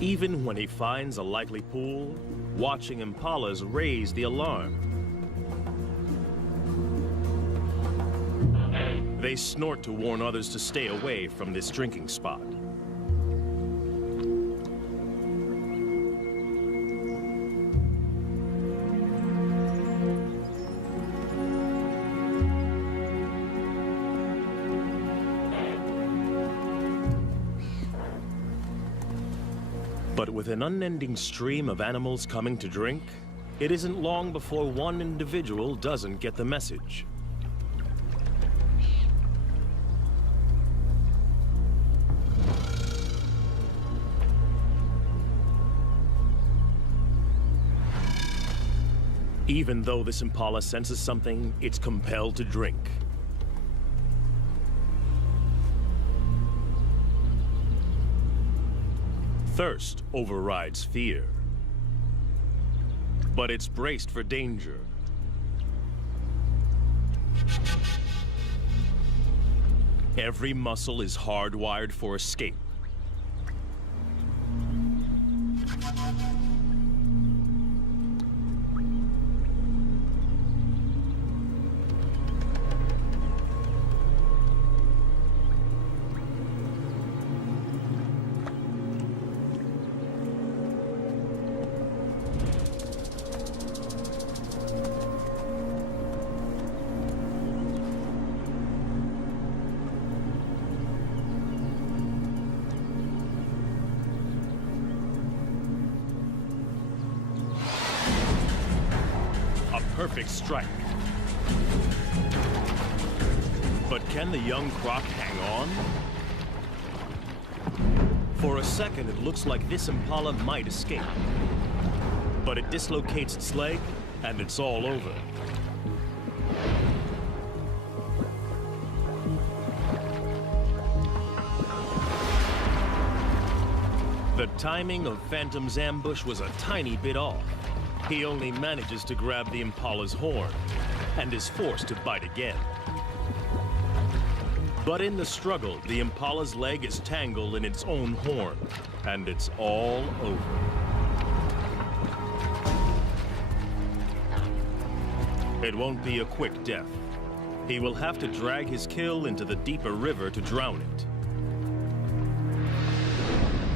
Even when he finds a likely pool, watching impalas raise the alarm. They snort to warn others to stay away from this drinking spot. But with an unending stream of animals coming to drink, it isn't long before one individual doesn't get the message. Even though this impala senses something, it's compelled to drink. Thirst overrides fear. But it's braced for danger. Every muscle is hardwired for escape. Perfect strike. But can the young croc hang on? For a second, it looks like this impala might escape. But it dislocates its leg, and it's all over. The timing of Phantom's ambush was a tiny bit off. He only manages to grab the impala's horn and is forced to bite again. But in the struggle, the impala's leg is tangled in its own horn, and it's all over. It won't be a quick death. He will have to drag his kill into the deeper river to drown it.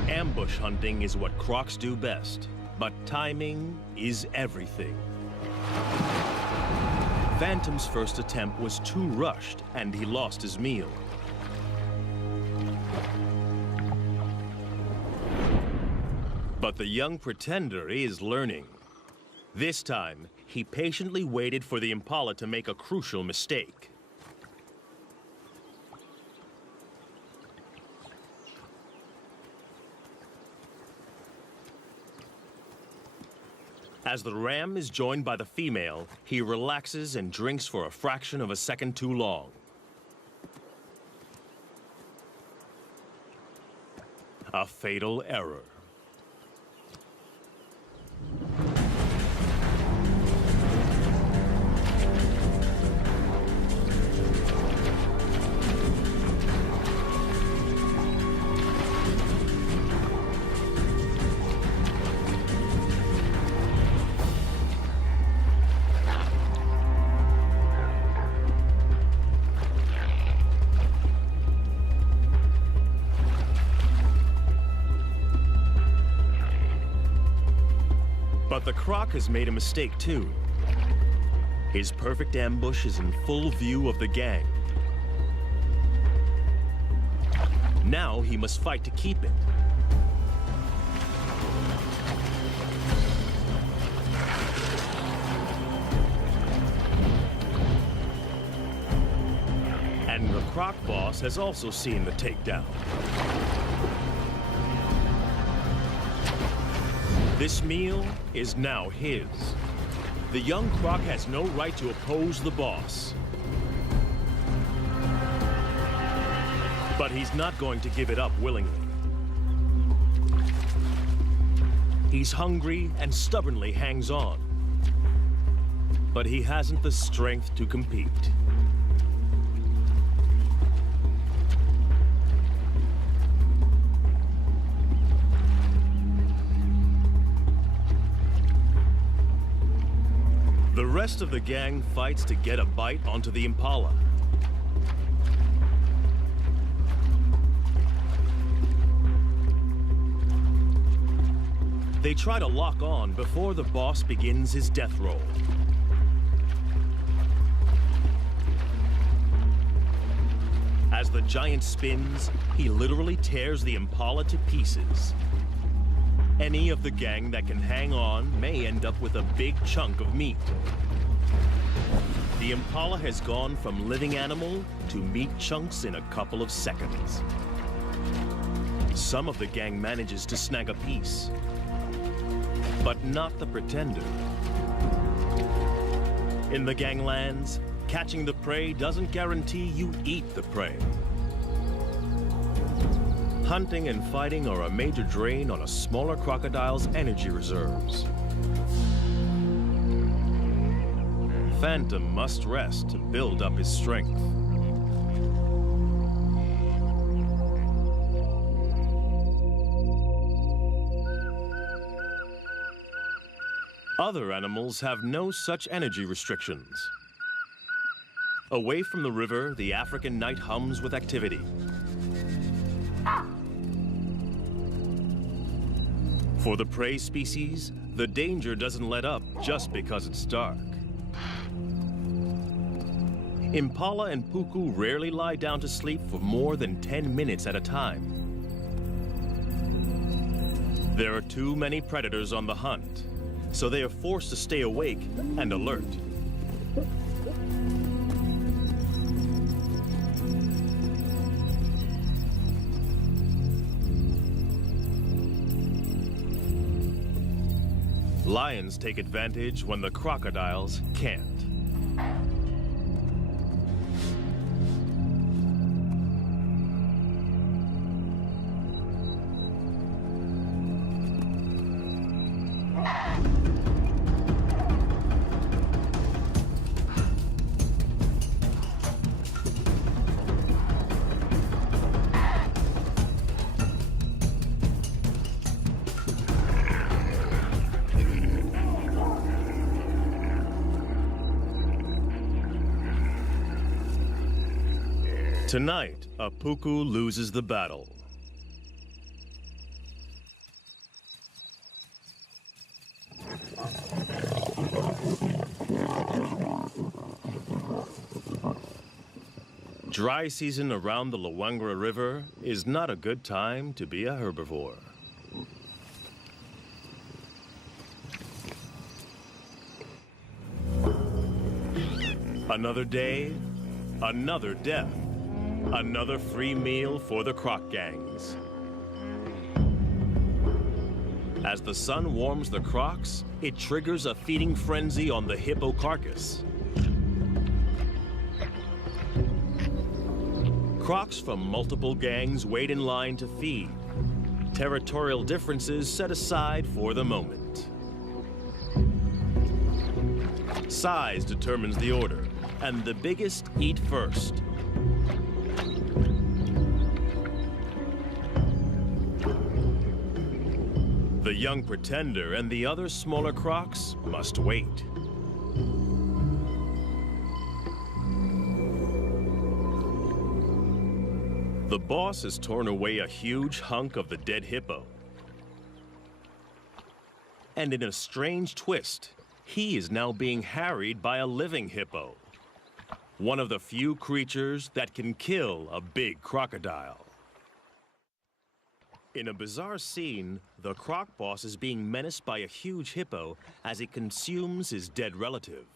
Ambush hunting is what crocs do best. But timing is everything. Phantom's first attempt was too rushed, and he lost his meal. But the young pretender is learning. This time, he patiently waited for the impala to make a crucial mistake. As the ram is joined by the female, he relaxes and drinks for a fraction of a second too long. A fatal error. But the croc has made a mistake too. His perfect ambush is in full view of the gang. Now he must fight to keep it. And the croc boss has also seen the takedown. This meal is now his. The young croc has no right to oppose the boss. But he's not going to give it up willingly. He's hungry and stubbornly hangs on. But he hasn't the strength to compete. The rest of the gang fights to get a bite onto the Impala. They try to lock on before the boss begins his death roll. As the giant spins, he literally tears the Impala to pieces. Any of the gang that can hang on may end up with a big chunk of meat. The Impala has gone from living animal to meat chunks in a couple of seconds. Some of the gang manages to snag a piece, but not the Pretender. In the ganglands, catching the prey doesn't guarantee you eat the prey. Hunting and fighting are a major drain on a smaller crocodile's energy reserves. Phantom must rest to build up his strength. Other animals have no such energy restrictions. Away from the river, the African night hums with activity. For the prey species, the danger doesn't let up just because it's dark. Impala and puku rarely lie down to sleep for more than 10 minutes at a time. There are too many predators on the hunt, so they are forced to stay awake and alert. Lions take advantage when the crocodiles can't. Tonight, a puku loses the battle. Dry season around the Luangwa River is not a good time to be a herbivore. Another day, another death. Another free meal for the croc gangs. As the sun warms the crocs, it triggers a feeding frenzy on the hippo carcass. Crocs from multiple gangs wait in line to feed. Territorial differences set aside for the moment. Size determines the order, and the biggest eat first. The young Pretender and the other smaller crocs must wait. The boss has torn away a huge hunk of the dead hippo. And in a strange twist, he is now being harried by a living hippo. One of the few creatures that can kill a big crocodile. In a bizarre scene, the croc boss is being menaced by a huge hippo as it consumes his dead relative.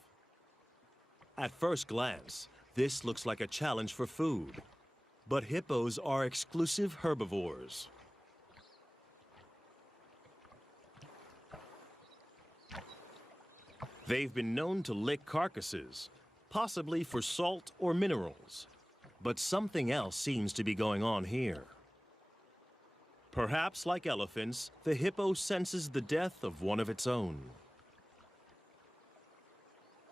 At first glance, this looks like a challenge for food. But hippos are exclusive herbivores. They've been known to lick carcasses, possibly for salt or minerals. But something else seems to be going on here. Perhaps like elephants, the hippo senses the death of one of its own.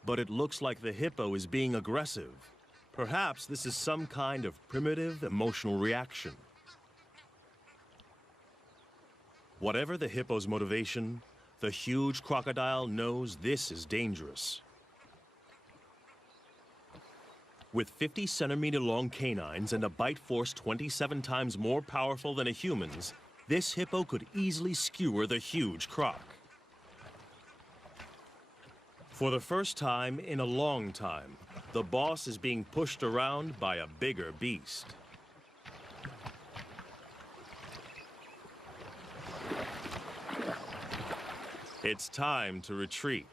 But it looks like the hippo is being aggressive. Perhaps this is some kind of primitive emotional reaction. Whatever the hippo's motivation, the huge crocodile knows this is dangerous. With 50-centimeter long canines and a bite force 27 times more powerful than a human's, this hippo could easily skewer the huge croc. For the first time in a long time, the boss is being pushed around by a bigger beast. It's time to retreat.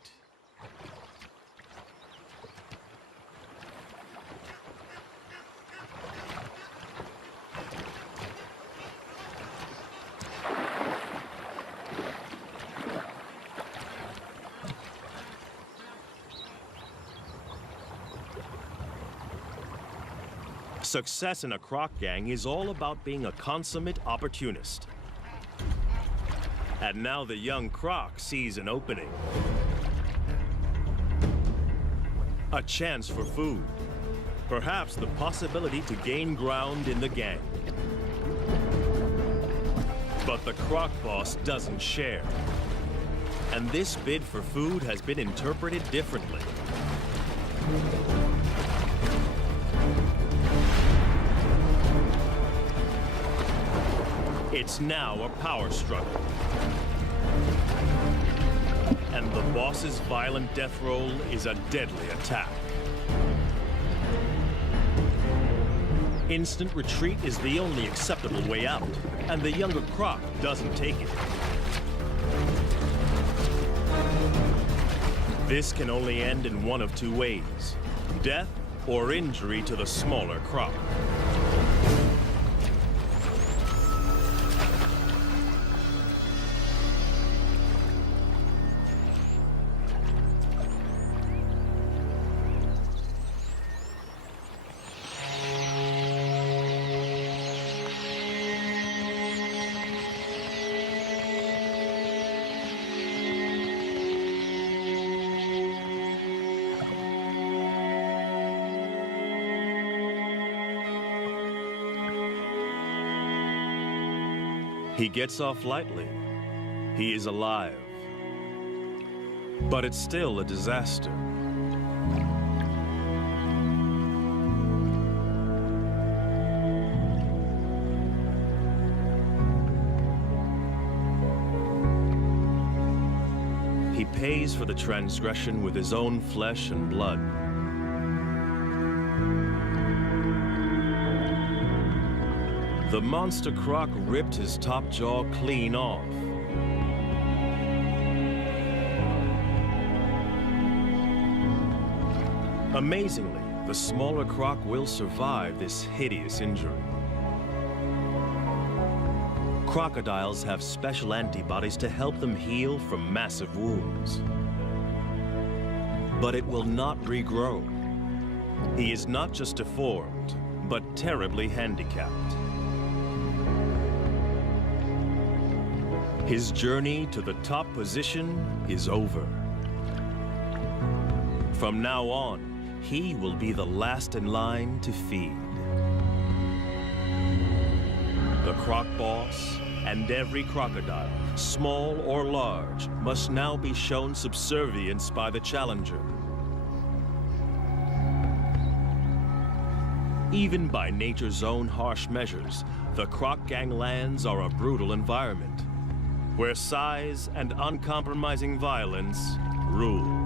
Success in a croc gang is all about being a consummate opportunist. And now the young croc sees an opening. A chance for food. Perhaps the possibility to gain ground in the gang. But the croc boss doesn't share. And this bid for food has been interpreted differently. It's now a power struggle. And the boss's violent death roll is a deadly attack. Instant retreat is the only acceptable way out, and the younger croc doesn't take it. This can only end in one of two ways: death or injury to the smaller croc. He gets off lightly. He is alive. But it's still a disaster. He pays for the transgression with his own flesh and blood. The monster croc ripped his top jaw clean off. Amazingly, the smaller croc will survive this hideous injury. Crocodiles have special antibodies to help them heal from massive wounds. But it will not regrow. He is not just deformed, but terribly handicapped. His journey to the top position is over. From now on, he will be the last in line to feed. The Croc Boss and every crocodile, small or large, must now be shown subservience by the challenger. Even by nature's own harsh measures, the Croc Ganglands are a brutal environment, where size and uncompromising violence rule.